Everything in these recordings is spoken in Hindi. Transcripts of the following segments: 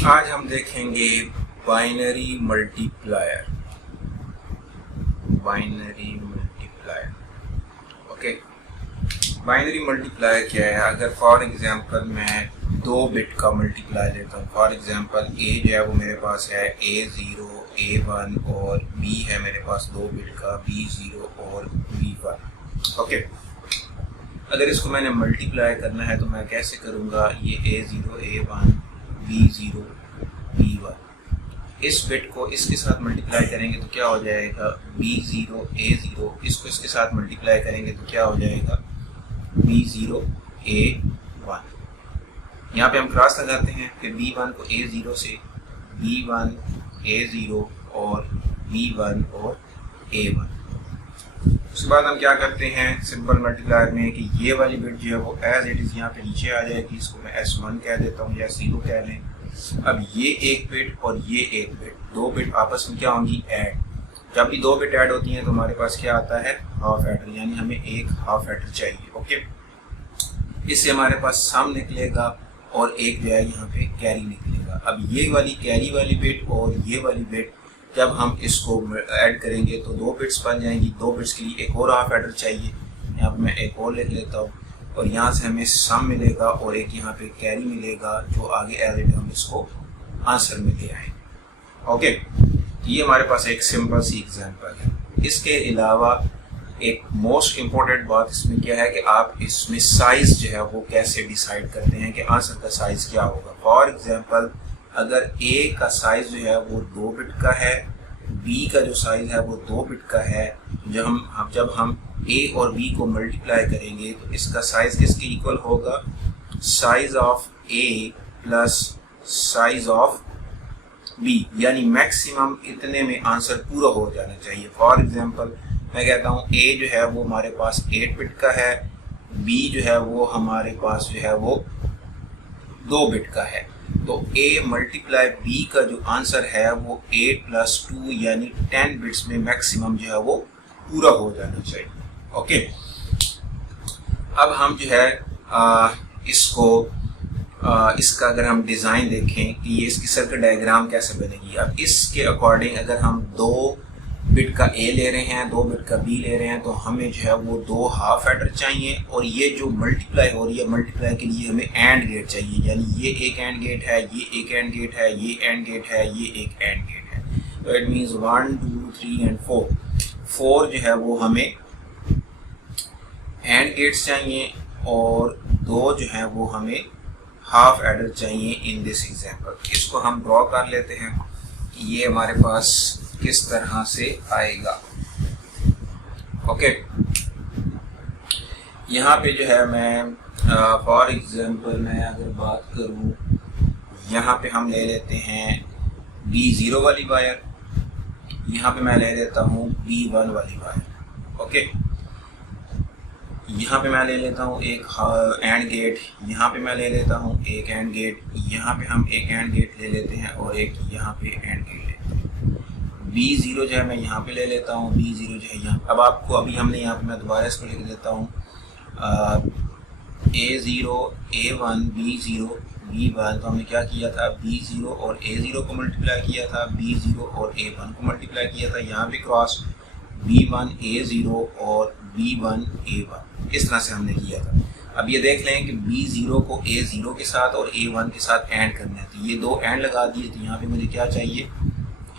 आज हम देखेंगे binary multiplier. Okay, binary multiplier क्या है? अगर फॉर एग्जांपल मैं 2 बिट का मल्टीप्लाई लेता हूँ, फॉर एग्जांपल ए जो है वो मेरे पास है A0 A1 और B है मेरे पास 2 बिट का B0 और B1। ओके, अगर इसको मैंने मल्टीप्लाई करना है तो मैं कैसे करूँगा? ये A0 A1 B0 B1, इस बिट को इसके साथ मल्टीप्लाई करेंगे तो क्या हो जाएगा? B0 A0, इसको इसके साथ मल्टीप्लाई करेंगे तो क्या हो जाएगा? B0 A1। यहाँ पे हम क्रॉस लगाते हैं, फिर B1 को A0 से, B1 A0 और B1 और A1। उसके बाद हम क्या करते हैं सिंपल मल्टीप्लायर में कि ये वाली बिट जो है वो एज इट इज़ यहाँ पे नीचे आ जाएगी, इसको मैं S1 कह देता हूँ या 0 कह लें। अब ये एक बिट और ये एक बिट, 2 बिट आपस में क्या होंगी? ऐड। जब भी 2 बिट ऐड होती हैं तो हमारे पास क्या आता है? हाफ एडर, यानी हमें एक हाफ एडर चाहिए। ओके, इससे हमारे पास सम निकलेगा और एक जो है यहाँ पे कैरी निकलेगा। अब ये वाली कैरी वाली बिट और ये वाली बिट जब हम इसको ऐड करेंगे तो 2 बिट्स बन जाएंगी। 2 बिट्स के लिए एक और हाफ एडर चाहिए, यहाँ पे मैं एक और लिख लेता हूँ और यहाँ से हमें सम मिलेगा और एक यहाँ पे कैरी मिलेगा जो आगे एज इट हम इसको आंसर में ले आएंगे। ओके, ये हमारे पास एक सिंपल सी एग्जांपल है। इसके अलावा एक मोस्ट इम्पोर्टेंट बात इसमें क्या है कि आप इसमें साइज जो है वो कैसे डिसाइड करते हैं कि आंसर का साइज क्या होगा। फॉर एग्जांपल अगर A का साइज जो है वो 2 बिट का है, B का जो साइज है वो 2 बिट का है, जब हम A और B को मल्टीप्लाई करेंगे तो इसका साइज किसके इक्वल होगा? Size of A plus size of B, यानी मैक्सिमम इतने में आंसर पूरा हो जाना चाहिए। फॉर एग्जांपल मैं कहता हूँ A जो है वो हमारे पास 8 बिट का है, B जो है वो हमारे पास जो है वो 2 बिट का है, तो A मल्टीप्लाई B का जो आंसर है वो 8 प्लस 2 यानी 10 बिट्स में मैक्सिमम जो है वो पूरा हो जाना चाहिए। ओके, अब हम जो है इसका अगर हम डिज़ाइन देखें कि ये इसकी सर्किट डायग्राम कैसे बनेगी। अब इसके अकॉर्डिंग अगर हम 2 बिट का A ले रहे हैं, 2 बिट का B ले रहे हैं तो हमें जो है वो 2 हाफ एडर चाहिए और ये जो मल्टीप्लाई हो रही है मल्टीप्लाई के लिए हमें एंड गेट चाहिए, यानी ये एक एंड गेट है, ये एक एंड गेट है, ये एंड गेट है, ये एक एंड गेट है। तो इट मीन्स 1 2 3 एंड 4 जो है वो हमें एंड गेट्स चाहिए और 2 जो है वो हमें हाफ एडर चाहिए इन दिस एग्जांपल। इसको हम ड्रॉ कर लेते हैं कि ये हमारे पास किस तरह से आएगा। ओके, यहाँ पे जो है मैं फॉर एग्जांपल मैं अगर बात करूँ, यहाँ पे हम ले लेते हैं B0 वाली वायर, यहाँ पे मैं ले लेता हूँ B1 वाली वायर। ओके, यहाँ पे मैं ले लेता हूँ एक एंड गेट, यहाँ पे मैं ले लेता हूँ एक एंड गेट, यहाँ पे हम एक एंड गेट ले लेते हैं और एक यहाँ पे एंड गेट लेते हैं। B0 जो है मैं यहाँ पे ले लेता हूँ, B0 जो है यहाँ। अब आपको अभी हमने यहाँ पे मैं दोबारा इसको लिख देता हूँ A0 A1 B0 B1। तो हमने क्या किया था? B0 और A0 को मल्टीप्लाई किया था, B0 और A1 को मल्टीप्लाई किया था, यहाँ पे क्रॉस B1 A0 और B1 A1, इस तरह से हमने किया था। अब ये देख लें कि B0 को A0 के साथ और A1 के साथ एंड करना है, तो ये 2 एंड लगा दिए, तो यहाँ पे मुझे क्या चाहिए?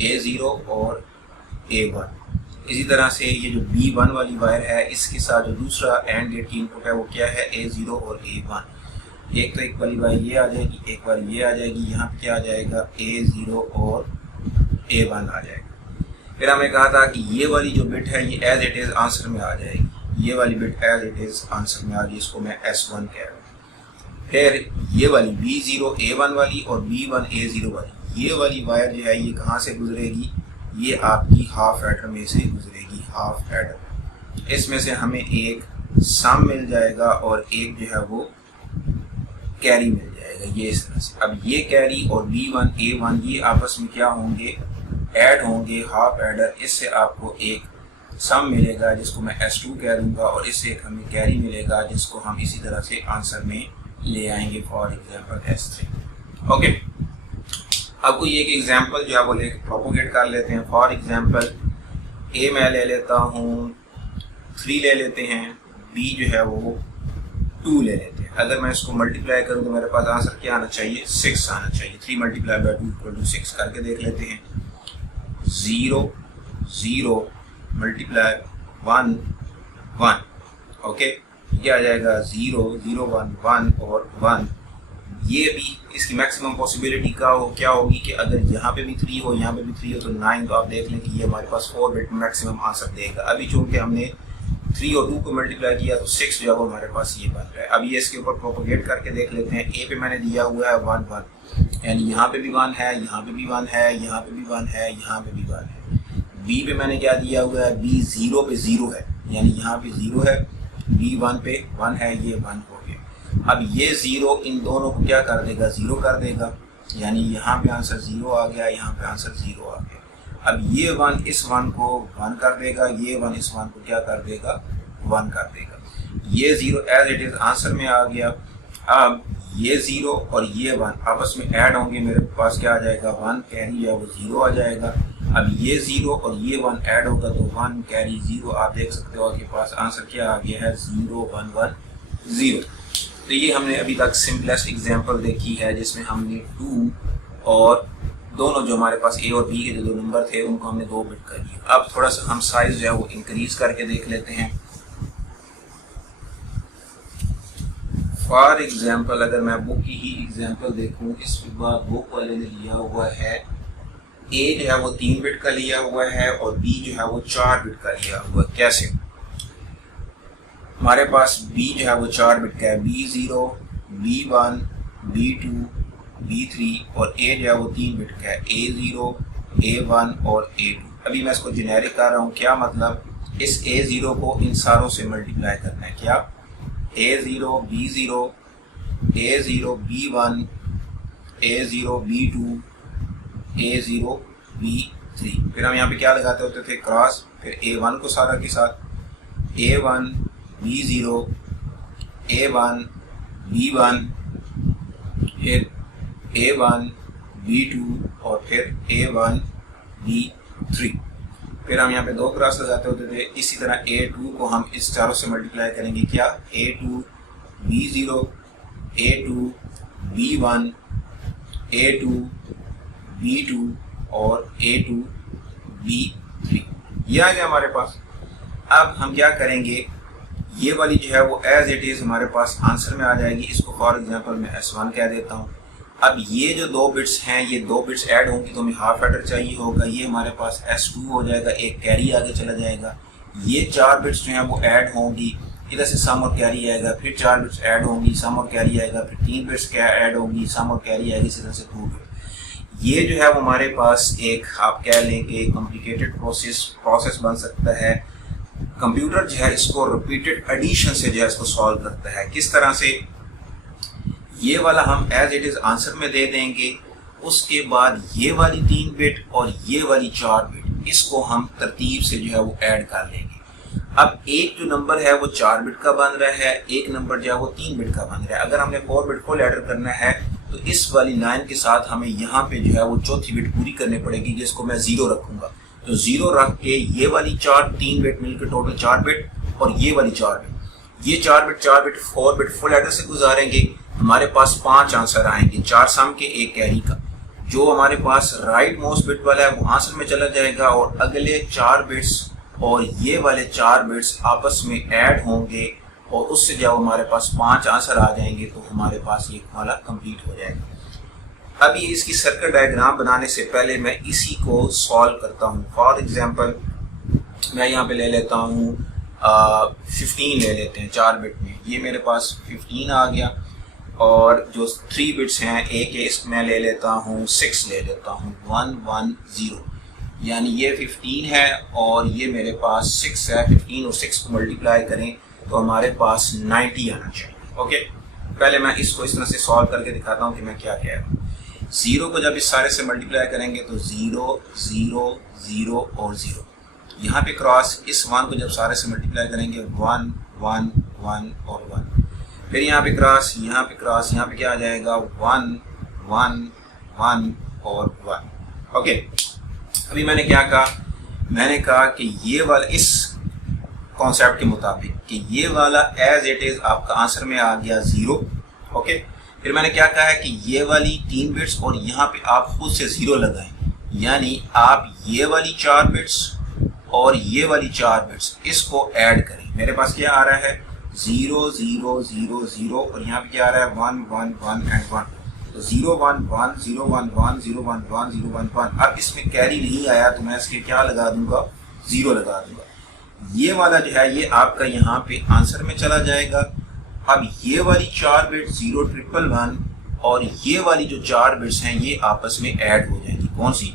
A0 और A1। इसी तरह से ये जो B1 वाली वायर है इसके साथ जो दूसरा एंड गेट की इनपुट है वो क्या है? A0 और A1। एक तो एक वाली वायर ये आ जाएगी, एक बार ये आ जाएगी, यहाँ पे क्या आ जाएगा? A0 और A1 आ जाएगा। फिर हमें कहा था कि ये वाली जो बिट है ये एज इट इज़ आंसर में आ जाएगी, ये वाली bit as it is answer में आ गई, इसको मैं S1 कह रहा हूँ। फिर ये वाली B0 A1 वाली और B1 A0 वाली, ये वाली वायर जो है ये कहाँ से गुजरेगी? ये आपकी हाफ एडर में से गुजरेगी, हाफ एडर। इसमें से हमें एक सम मिल जाएगा और एक जो है वो कैरी मिल जाएगा, ये इस तरह से। अब ये कैरी और B1 A1 ये आपस में क्या होंगे? ऐड होंगे, हाफ एडर। इससे आपको एक सम मिलेगा जिसको मैं S2 कह दूंगा और इससे एक हमें कैरी मिलेगा जिसको हम इसी तरह से आंसर में ले आएंगे, फॉर एग्जाम्पल S3। ओके, अब कोई एक एग्जांपल जो है वो लेके प्रोपोगेट कर लेते हैं। फॉर एग्जांपल ए मैं ले लेता हूँ 3 ले लेते हैं, बी जो है वो 2 ले लेते हैं। अगर मैं इसको मल्टीप्लाई करूँ तो मेरे पास आंसर क्या आना चाहिए, 6 आना चाहिए। 3 मल्टीप्लाई बाई 2 इक्वल टू 6 करके देख लेते हैं। 0 0 मल्टीप्लाई 1 1, ओके, ये आ जाएगा 0 0 1 1 और 1। ये भी इसकी मैक्सिमम पॉसिबिलिटी क्या होगी कि अगर यहाँ पे भी 3 हो, यहाँ पे भी 3 हो तो 9, तो आप देख लें कि ये हमारे पास 4 बिट मैक्सिमम आंसर देगा। अभी चूंकि हमने 3 और 2 को मल्टीप्लाई किया तो 6 जो है वो हमारे पास ये बन रहा है। अब ये इसके ऊपर प्रोपोगेट करके देख लेते हैं। ए पे मैंने दिया हुआ है 1 1, यानी यहाँ पे भी 1 है, यहाँ पे भी 1 है, यहाँ पे भी 1 है, यहाँ पे भी 1 है। बी पे मैंने क्या दिया हुआ है, बी 0 पे 0 है, यानी यहाँ पे 0 है, बी 1 पे 1 है, ये 1 हो गया। अब ये 0 इन दोनों को क्या कर देगा, 0 कर देगा, यानी यहाँ पे आंसर 0 आ गया, यहाँ पे आंसर 0 आ गया। अब ये 1 इस 1 को 1 कर देगा, ये 1 इस 1 को क्या कर देगा, 1 कर देगा। ये 0 एज इट इज आंसर में आ गया। अब ये 0 और ये 1 आपस में ऐड होंगे, मेरे पास क्या आ जाएगा, 1 कैरी है वो 0 आ जाएगा। अब ये 0 और ये 1 ऐड होगा तो 1 कैरी 0, आप देख सकते हो आपके पास आंसर क्या आ गया है, 0 1 1 0। तो ये हमने अभी तक सिंपलेस्ट एग्जांपल देखी है जिसमें हमने 2 और दोनों जो हमारे पास ए और बी के जो 2 नंबर थे उनको हमने 2 बिट कर दिया। अब थोड़ा सा हम साइज जो है वो इंक्रीज करके देख लेते हैं। फॉर एग्जांपल अगर मैं बुक की ही एग्जांपल देखूं, इसके बाद बुक वाले ने लिया हुआ है ए जो है वो 3 बिट का लिया हुआ है और बी जो है वो 4 बिट का लिया हुआ है। कैसे, हमारे पास बी जो है वो 4 बिट का है, B0 B1 B2 B3 और ए जो है वो 3 बिट का है, A0 A1 और A2। अभी मैं इसको जेनेरिक कर रहा हूँ, क्या मतलब, इस A0 को इन सारों से मल्टीप्लाई करना है। क्या, A0 B0 A0 B1 A0 B2 A0 B3। फिर हम यहाँ पे क्या लगाते होते थे, क्रॉस, फिर A1 को सारा के साथ A1 B0 A1 B1 फिर A1 B2 और फिर A1 B3। फिर हम यहाँ पे 2 क्रॉस लगाते होते थे। इसी तरह A2 को हम इस चारों से मल्टीप्लाई करेंगे। क्या, A2 B0 A2 B1 A2 B2 और A2 B3, ये आ गया हमारे पास। अब हम क्या करेंगे, ये वाली जो है वो एज इट इज हमारे पास आंसर में आ जाएगी। इसको फॉर एग्जांपल मैं S1 कह देता हूँ। अब ये जो 2 बिट्स हैं, ये 2 बिट्स ऐड होंगी तो हमें हाफ एडर चाहिए होगा, ये हमारे पास S2 हो जाएगा, एक कैरी आगे चला जाएगा। ये 4 बिट्स जो हैं वो ऐड होंगी, इधर से सम और कैरी आएगा, फिर 4 बिट्स ऐड होंगी, सम और कैरी आएगा, फिर 3 बिट्स क्या ऐड होंगी, सम और कैरी आएगी, इसी तरह से 2 बिट। ये जो है वो हमारे पास एक आप कह लें कि कॉम्प्लिकेटेड प्रोसेस बन सकता है। कंप्यूटर जो है इसको रिपीटेड एडिशन से जो है इसको सॉल्व करता है। किस तरह से, ये वाला हम एज इट इज आंसर में दे देंगे, उसके बाद ये वाली 3 बिट और ये वाली 4 बिट, इसको हम तरतीब से जो है वो ऐड कर लेंगे। अब एक जो नंबर है वो 4 बिट का बन रहा है, एक नंबर जो है वो 3 बिट का बन रहा है। अगर हमने 4 बिट को ऐड करना है तो इस वाली लाइन के साथ हमें यहाँ पे जो है वो चौथी बिट पूरी करनी पड़ेगी, जिसको मैं 0 रखूंगा। तो 0 रख के ये वाली 3 बिट मिलकर टोटल 4 बिट और ये वाली 4 बिट, ये 4 बिट 4 बिट फुल एडर से गुजारेंगे। हमारे पास 5 आंसर आएंगे, 4 सम के 1 कैरी का। जो हमारे पास राइट मोस्ट बिट वाला है वो आंसर में चला जाएगा और अगले 4 बिट्स और ये वाले 4 बिट्स आपस में ऐड होंगे और उससे जब हमारे पास 5 आंसर आ जाएंगे तो हमारे पास ये वाला कंप्लीट हो जाएगा। अब ये इसकी सर्किट डायग्राम बनाने से पहले मैं इसी को सॉल्व करता हूँ। फॉर एग्जांपल मैं यहाँ पे ले लेता हूँ 15 ले लेते हैं 4 बिट में, ये मेरे पास 15 आ गया। और जो 3 बिट्स हैं एक मैं ले लेता हूँ 6 ले लेता हूँ 1 1 0, यानी ये 15 है और ये मेरे पास 6 है। 15 और 6 को मल्टीप्लाई करें तो हमारे पास 90 आना चाहिए। ओके, पहले मैं इसको इस तरह से सॉल्व करके दिखाता हूँ कि मैं क्या कह रहा हूँ। 0 को जब इस सारे से मल्टीप्लाई करेंगे तो 0 0 0 और 0, यहाँ पे क्रॉस, इस 1 को जब सारे से मल्टीप्लाई करेंगे 1 1 1 और 1, फिर यहाँ पे क्रॉस, यहाँ पे क्रॉस, यहाँ पे क्या आ जाएगा 1 1 1 और 1। ओके, अभी मैंने क्या कहा, मैंने कहा कि ये वाला इस कॉन्सेप्ट के मुताबिक कि ये वाला एज इट इज आपका आंसर में आ गया 0। ओके, फिर मैंने क्या कहा है कि ये वाली 3 बिट्स और यहाँ पे आप खुद से 0 लगाएं, यानी आप ये वाली 4 बिट्स और ये वाली 4 बिट्स इसको ऐड करें। मेरे पास क्या आ रहा है 0 0 0 0 और यहाँ पे क्या आ रहा है 1 1 1 एंड 1। तो 0 1 1 0 1 1 0 1 1 0 1 1। अब इसमें कैरी नहीं आया तो मैं इसके क्या लगा दूंगा 0 लगा दूंगा। ये वाला जो है ये आपका यहाँ पे आंसर में चला जाएगा। अब ये वाली 4 बिट 0 1 1 1 और ये वाली जो 4 बिट्स हैं ये आपस में ऐड हो जाएंगी। कौन सी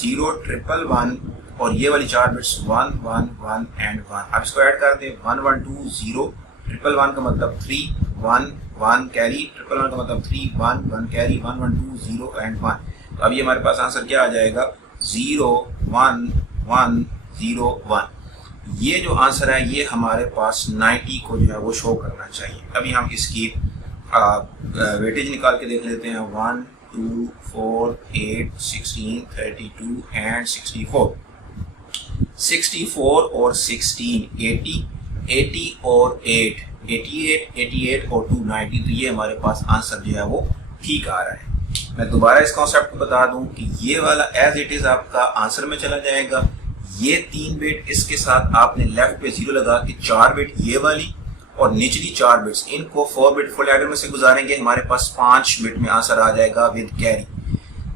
0 1 1 1 और ये वाली 4 बिट्स 1 1 1 एंड 1। अब इसको ऐड कर दें 1 1 2 0 1 1 का मतलब 3 1 1 कैरी 1 1 का मतलब 3 1 1 कैरी 1 1 2 0 एंड 1। तो अब ये हमारे पास आंसर क्या आ जाएगा 0 1 1 0 1। ये जो आंसर है ये हमारे पास 90 को जो है वो शो करना चाहिए। अभी हम इसकी वेटेज निकाल के देख लेते हैं 1 2 4 8 16 32 एंड 64। 64 और 16 80 80 और 8 88 88 और 2 90। तो ये हमारे पास आंसर जो है वो ठीक आ रहा है। मैं दोबारा इस कॉन्सेप्ट को बता दूं कि ये वाला एज इट इज आपका आंसर में चला जाएगा। ये 3 बिट इसके साथ आपने लेफ्ट पे 0 लगा के 4 बिट ये वाली और निचली 4 बिट्स इनको 4 बिट फुल एडर में से गुजारेंगे, हमारे पास 5 बिट में आंसर आ जाएगा विद कैरी।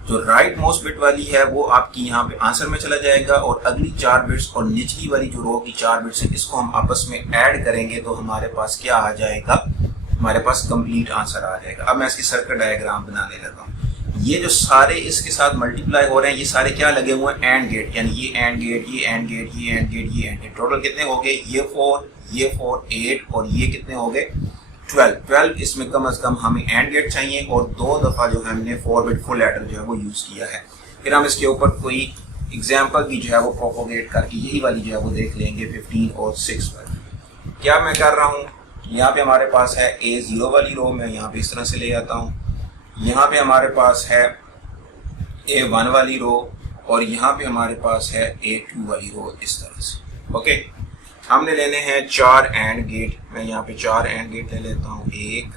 जो राइट मोस्ट बिट वाली है वो आपकी यहाँ पे आंसर में चला जाएगा और अगली 4 बिट्स और निचली वाली जो रो की 4 बिट्स है इसको हम आपस में ऐड करेंगे तो हमारे पास क्या आ जाएगा, हमारे पास कंप्लीट आंसर आ जाएगा। अब मैं इसकी सर्किट डायग्राम बनाने लगा हूँ। ये जो सारे इसके साथ मल्टीप्लाई हो रहे हैं ये सारे क्या लगे हुए हैं एंड गेट, यानी ये एंड गेट ये एंड गेट ये एंड गेट ये एंड गेट। टोटल कितने हो गए ये 4 8 और ये कितने हो गए 12। इसमें कम से कम हमें एंड गेट चाहिए और 2 दफा जो है हमने 4 बिट फुल एडर जो है वो यूज किया है। फिर हम इसके ऊपर कोई एग्जाम्पल भी जो है वो प्रोपोगेट करके यही वाली जो है वो देख लेंगे 15 और 6 पर। क्या मैं कर रहा हूँ, यहाँ पे हमारे पास है A0 वाली रो, मैं यहाँ पे इस तरह से ले आता हूँ। यहाँ पे हमारे पास है A1 वाली रो और यहाँ पे हमारे पास है A2 वाली रो इस तरह से। ओके, हमने लेने हैं 4 एंड गेट। मैं यहाँ पे 4 एंड गेट ले लेता हूँ 1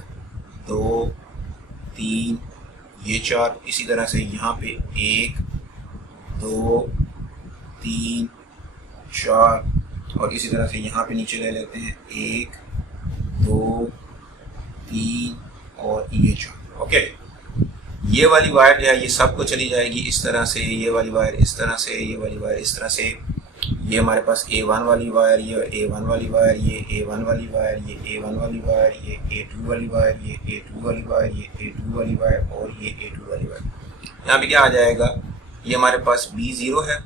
2 3 ये 4। इसी तरह से यहाँ पे 1 2 3 4 और इसी तरह से यहाँ पे नीचे ले लेते हैं 1 2 3 और ये 4। ओके, ये वाली वायर जो है ये सबको चली जाएगी इस तरह से, ये वाली वायर इस तरह से, ये वाली वायर इस तरह से। ये हमारे पास A1 वाली वायर, ये A1 वाली वायर, ये A1 वाली वायर, ये A1 वाली वायर, ये A2 वाली वायर, ये A2 वाली वायर, ये A2 वाली वायर और ये A2 वाली वायर। यहाँ पे क्या आ जाएगा, ये हमारे पास B0 है,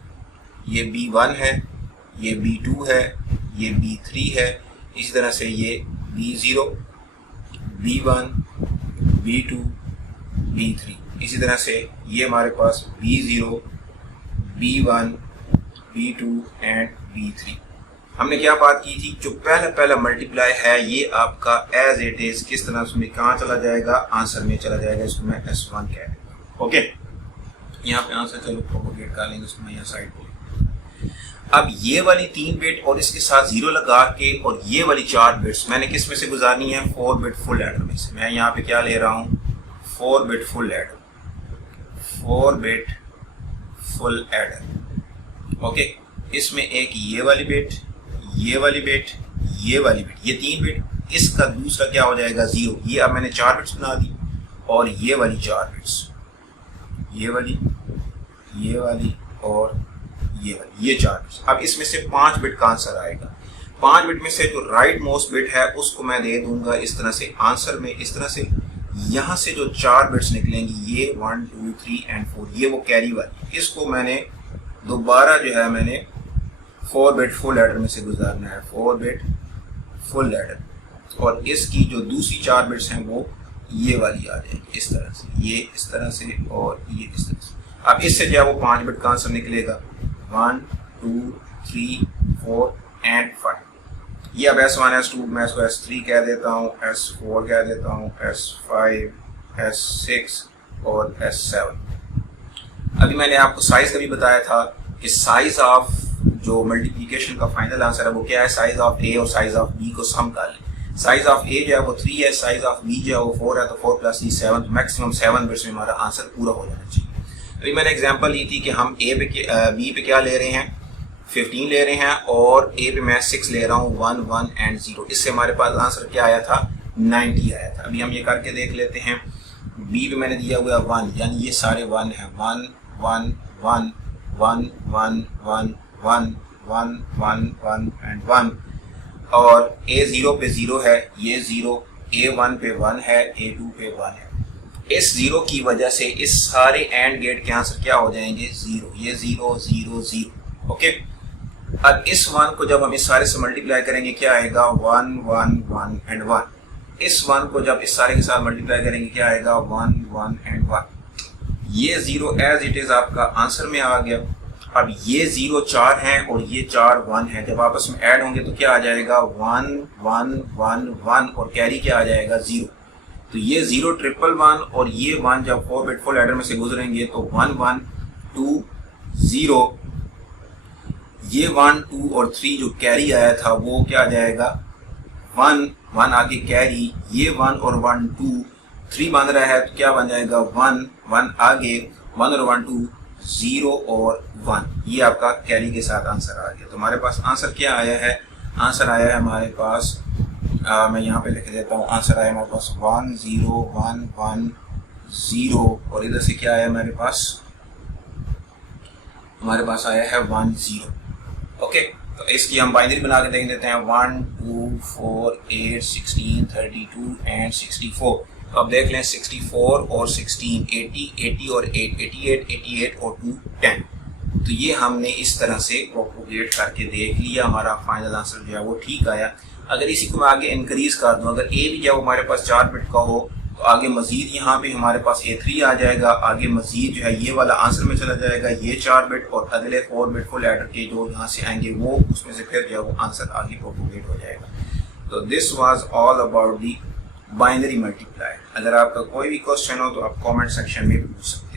ये B1 है, ये B2 है, ये B3 है। इसी तरह से ये B0 B1 B2 B3। इसी तरह से ये हमारे पास B0 B1 B2 and B3। हमने क्या बात की थी, जो पहला मल्टीप्लाई है ये आपका एज इट इज किस तरह उसमें कहाँ चला जाएगा, आंसर में चला जाएगा। इसको मैं S1 कह देता हूँ। ओके, यहाँ पे आंसर चलो प्रोपोगेट कर लेंगे, उसको मैं यहाँ साइड पे। अब ये वाली 3 बिट और इसके साथ 0 लगा के और ये वाली 4 बिट्स मैंने किस में से गुजारनी है, 4 बिट फुल एडर में से। मैं यहाँ पे क्या ले रहा हूँ 4 bit full adder, 4 bit full adder. Okay, इसमें एक ये वाली बिट, ये वाली बिट, ये वाली बिट, ये 3 बिट, इसका दूसरा क्या हो जाएगा 0। ये अब मैंने 4 बिट्स बना दी और ये वाली 4 बिट्स, ये वाली, ये वाली और ये वाली, ये 4 बिट्स। अब इसमें से 5 बिट का आंसर आएगा। 5 बिट में से जो राइट मोस्ट बिट है उसको मैं दे दूंगा इस तरह से आंसर में, इस तरह से। यहाँ से जो 4 बिट्स निकलेंगी ये 1 2 3 एंड 4, ये वो कैरी वाली, इसको मैंने दोबारा जो है मैंने 4 बिट फुल एडर में से गुजारना है, 4 बिट फुल एडर। और इसकी जो दूसरी 4 बिट्स हैं वो ये वाली आ जाएगी इस तरह से, ये इस तरह से और ये इस तरह से। अब इससे जो है वो 5 बिट का आंसर निकलेगा 1 2 3 4 एंड 5। ये अब S1 S2 मैं इसको S3 कह देता हूँ, S4 कह देता हूँ, S5 S6 और S7। अभी मैंने आपको साइज का भी बताया था कि साइज ऑफ जो मल्टीप्लिकेशन का फाइनल आंसर है वो क्या है, साइज ऑफ ए और साइज ऑफ बी को सम कर लें। साइज ऑफ ए जो है वो 3 है, साइज ऑफ बी जो है वो 4 है, तो 4 + 3 7, तो मैक्सिमम 7 बिट्स में हमारा आंसर पूरा हो जाना चाहिए। अभी मैंने एग्जांपल ली थी कि हम बी पे क्या ले रहे हैं, 15 ले रहे हैं, और ए पे मैं 6 ले रहा हूँ, 1 1 एंड 0। इससे हमारे पास आंसर क्या आया था, 90 आया था। अभी हम ये करके देख लेते हैं। बी पे मैंने दिया हुआ 1, यानी ये सारे 1 है, 1 1 1 1 1 1 1 1 1 1 एंड 1, और A0 पे 0 है, ये 0, A1 पे 1 है, A2 पे 1 है। इस 0 की वजह से इस सारे एंड गेट के आंसर क्या हो जाएंगे, 0, ये 0 0 0। ओके, अब इस 1 को जब हम इस सारे से मल्टीप्लाई करेंगे क्या आएगा, 1 1 1 एंड 1। इस 1 को जब इस सारे के साथ मल्टीप्लाई करेंगे क्या आएगा, 1 1 एंड 1। ये 0 एज इट इज आपका आंसर में आ गया। अब ये 0 4 हैं और ये 4 1 है, जब आपस में ऐड होंगे तो क्या आ जाएगा, 1 1 1 1, और कैरी क्या आ जाएगा, 0। तो ये 0 1 1 1 और ये 1 जब 4 बिट फुल एडर में से गुजरेंगे तो 1 1 2 0, ये 1 2 और 3 जो कैरी आया था वो क्या आ जाएगा, 1 1 आगे कैरी, ये 1 और 1 2, 3 बन रहा है तो क्या बन जाएगा, 1 1 आगे, 1 और 1 2 0 और 1। ये आपका कैरी के साथ आंसर आ गया। तो हमारे पास आंसर क्या आया है, आंसर आया है हमारे पास, मैं यहाँ पे लिख देता हूँ, आंसर आया हमारे पास 1 0 1 1 0, और इधर से क्या आया हमारे पास, हमारे पास आया है 1 0। ओके, तो इसकी हम बाइनरी बना के देख देते हैं, 1 2 4 8 16 32 एंड 64। तो अब देख लें 64 और 16, 80 80 और 8, 88 88 और 2 10। तो ये हमने इस तरह से प्रोपोगेट करके देख लिया, हमारा फाइनल आंसर जो है वो ठीक आया। अगर इसी को मैं आगे इंक्रीज कर दूं, अगर ए भी जब हमारे पास 4 बिट का हो तो आगे मजीद यहाँ पे हमारे पास A3 आ जाएगा, आगे मजीद जो है ये वाला आंसर में चला जाएगा, ये 4 बिट, और अगले 4 बिट फुल एडर के जो यहाँ से आएंगे वो उसमें से फिर जो है वो आंसर आगे प्रोपोगेट हो जाएगा। तो this was all about the binary multiply. अगर आपका कोई भी क्वेश्चन हो तो आप कमेंट सेक्शन में पूछ सकते हैं।